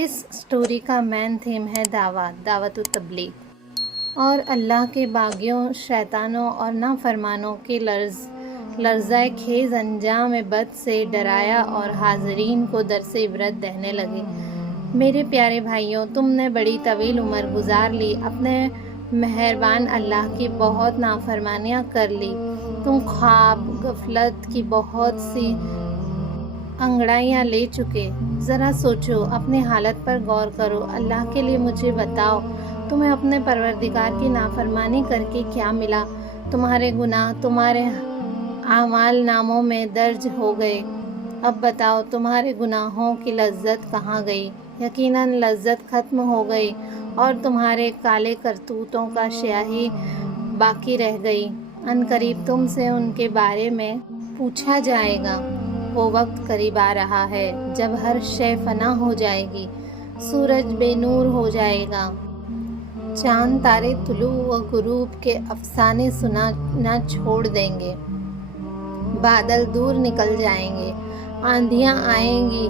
اس story کا main theme ہے دعوت و تبلیغ اور اللہ کے باغیوں، شیطانوں اور نافرمانوں کے لرزہ خیز انجام بد سے ڈرایا اور حاضرین کو درس عبرت دینے لگے۔ میرے پیارے بھائیوں، تم نے بڑی طویل عمر گزار لی، اپنے مہربان اللہ کی بہت نافرمانیاں کر لی، تم خواب غفلت کی بہت سی انگڑائیاں لے چکے۔ ذرا سوچو، اپنی حالت پر غور کرو، اللہ کے لیے مجھے بتاؤ، تمہیں اپنے پروردگار کی نافرمانی کر کے کیا ملا؟ تمہارے گناہ تمہارے اعمال ناموں میں درج ہو گئے، اب بتاؤ تمہارے گناہوں کی لذت کہاں گئی؟ یقیناً لذت ختم ہو گئی اور تمہارے کالے کرتوتوں کا سیاہی باقی رہ گئی۔ عنقریب تم سے ان کے بارے میں پوچھا جائے گا۔ وہ وقت قریب آ رہا ہے جب ہر شے فنا ہو جائے گی، سورج بے نور ہو جائے گا، چاند تارے طلوع و غروب کے افسانے سنانا چھوڑ دیں گے، بادل دور نکل جائیں گے، آندھیاں آئیں گی،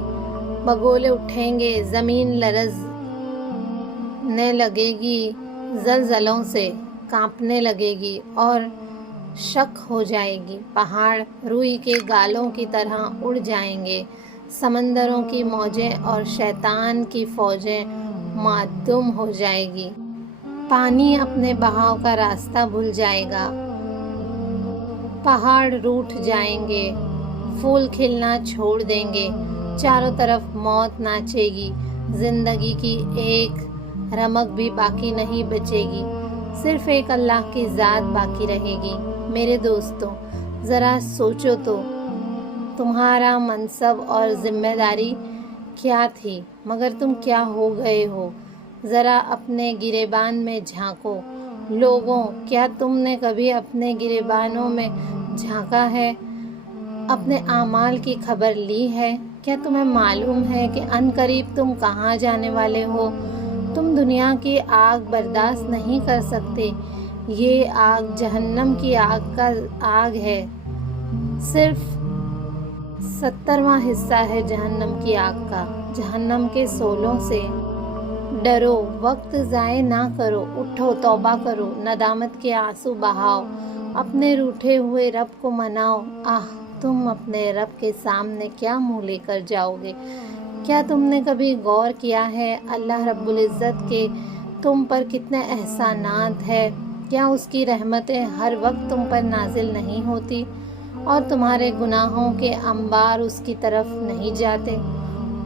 بگولے اٹھیں گے، زمین لرزنے لگے گی، زلزلوں سے کانپنے لگے گی اور شق ہو جائے گی، پہاڑ روئی کے گالوں کی طرح اڑ جائیں گے، سمندروں کی موجیں اور شیطان کی فوجیں معدوم ہو جائے گی، پانی اپنے بہاؤ کا راستہ بھول جائے گا، پہاڑ روٹھ جائیں گے، پھول کھلنا چھوڑ دیں گے، چاروں طرف موت ناچے گی، زندگی کی ایک رمق بھی باقی نہیں بچے گی، صرف ایک اللہ کی ذات باقی رہے گی۔ میرے دوستو، ذرا سوچو تو، تمہارا منصب اور ذمہ داری کیا تھی، مگر تم کیا ہو گئے ہو؟ ذرا اپنے گریبان میں جھانکو۔ لوگوں، کیا تم نے کبھی اپنے گریبانوں میں جھانکا ہے؟ اپنے اعمال کی خبر لی ہے؟ کیا تمہیں معلوم ہے کہ عنقریب تم کہاں جانے والے ہو؟ تم دنیا کی آگ برداشت نہیں کر سکتے، یہ آگ جہنم کی آگ ہے، صرف 70واں حصہ ہے جہنم کی آگ کا۔ جہنم کے شعلوں سے ڈرو، وقت ضائع نہ کرو، اٹھو، توبہ کرو، ندامت کے آنسو بہاؤ، اپنے روٹھے ہوئے رب کو مناؤ۔ تم اپنے رب کے سامنے کیا منہ لے کر جاؤ گے؟ کیا تم نے کبھی غور کیا ہے اللہ رب العزت کے تم پر کتنے احسانات ہیں؟ کیا اس کی رحمتیں ہر وقت تم پر نازل نہیں ہوتی اور تمہارے گناہوں کے انبار اس کی طرف نہیں جاتے؟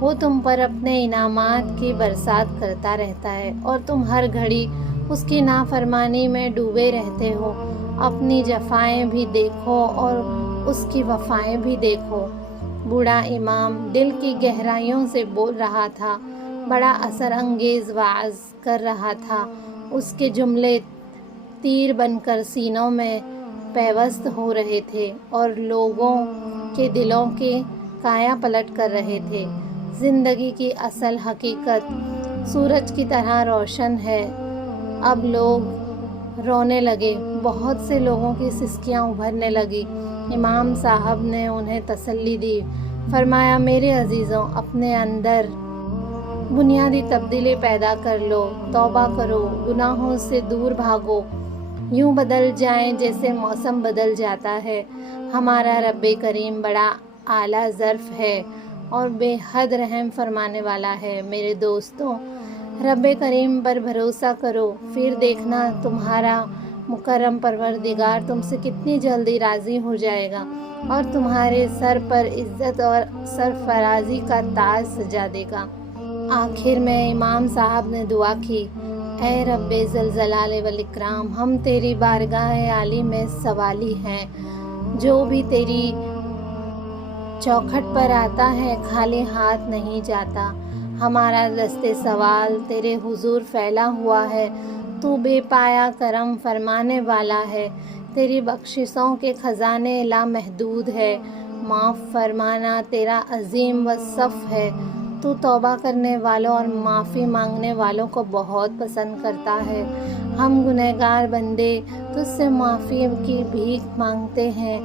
وہ تم پر اپنے انعامات کی برسات کرتا رہتا ہے اور تم ہر گھڑی اس کی نافرمانی میں ڈوبے رہتے ہو۔ اپنی جفائیں بھی دیکھو اور اس کی وفائیں بھی دیکھو۔ بوڑھا امام دل کی گہرائیوں سے بول رہا تھا، بڑا اثر انگیز وعظ کر رہا تھا، اس کے جملے تیر بن کر سینوں میں پیوست ہو رہے تھے اور لوگوں کے دلوں کی کایا پلٹ کر رہے تھے۔ زندگی کی اصل حقیقت سورج کی طرح روشن ہے۔ اب لوگ رونے لگے، بہت سے لوگوں کی سسکیاں ابھرنے لگی۔ امام صاحب نے انہیں تسلی دی، فرمایا، میرے عزیزوں، اپنے اندر بنیادی تبدیلی پیدا کر لو، توبہ کرو، گناہوں سے دور بھاگو، یوں بدل جائیں جیسے موسم بدل جاتا ہے۔ ہمارا رب کریم بڑا اعلیٰ ظرف ہے اور بے حد رحم فرمانے والا ہے۔ میرے دوستوں، رب کریم پر بھروسہ کرو، پھر دیکھنا تمہارا مکرم پروردگار تم سے کتنی جلدی راضی ہو جائے گا اور تمہارے سر پر عزت اور سرفرازی کا تاج سجا دے گا۔ آخر میں امام صاحب نے دعا کی، اے رب ذوالجلال والاکرام، ہم تیری بارگاہ عالی میں سوالی ہیں، جو بھی تیری چوکھٹ پر آتا ہے خالی ہاتھ نہیں جاتا۔ ہمارا دست سوال تیرے حضور پھیلا ہوا ہے، تو بے پایا کرم فرمانے والا ہے، تیری بخششوں کے خزانے لامحدود ہے، معاف فرمانا تیرا عظیم وصف ہے، تو توبہ کرنے والوں اور معافی مانگنے والوں کو بہت پسند کرتا ہے۔ ہم گنہگار بندے تجھ سے معافی کی بھیک مانگتے ہیں،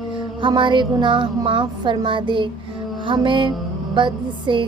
ہمارے گناہ معاف فرما دے، ہمیں بد سے